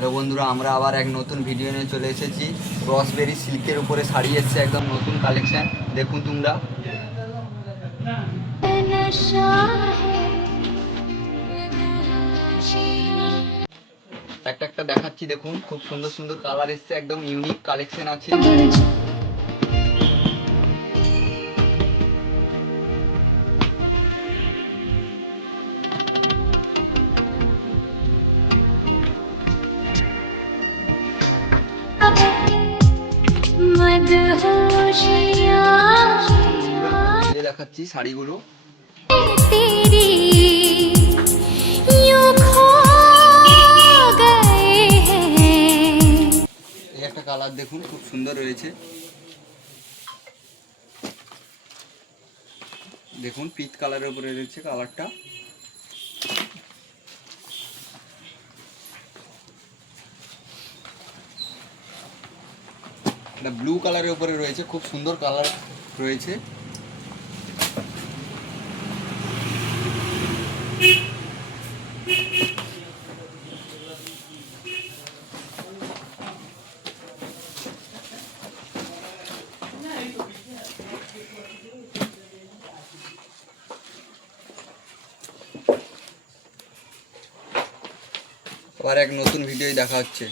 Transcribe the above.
Hello বন্ধুরা, আমরা আবার এক নতুন ভিডিও নিয়ে চলে এসেছি। ক্রসবেরি সিল্কের উপরে শাড়ি এসছে, একদম নতুন কালেকশন দেখুন তোমরা। একটা একটা দেখাচ্ছি, দেখুন। খুব সুন্দর সুন্দর কালার এসছে, একদম ইউনিক কালেকশন আছে। দেখাচ্ছি শাড়িগুলো। একটা কালার দেখুন খুব সুন্দর রয়েছে। দেখুন পিচ কালারের উপরে রয়েছে কালারটা। এটা ব্লু কালারের উপরে রয়েছে, খুব সুন্দর কালার রয়েছে। আবার এক নতুন ভিডিও দেখা হচ্ছে।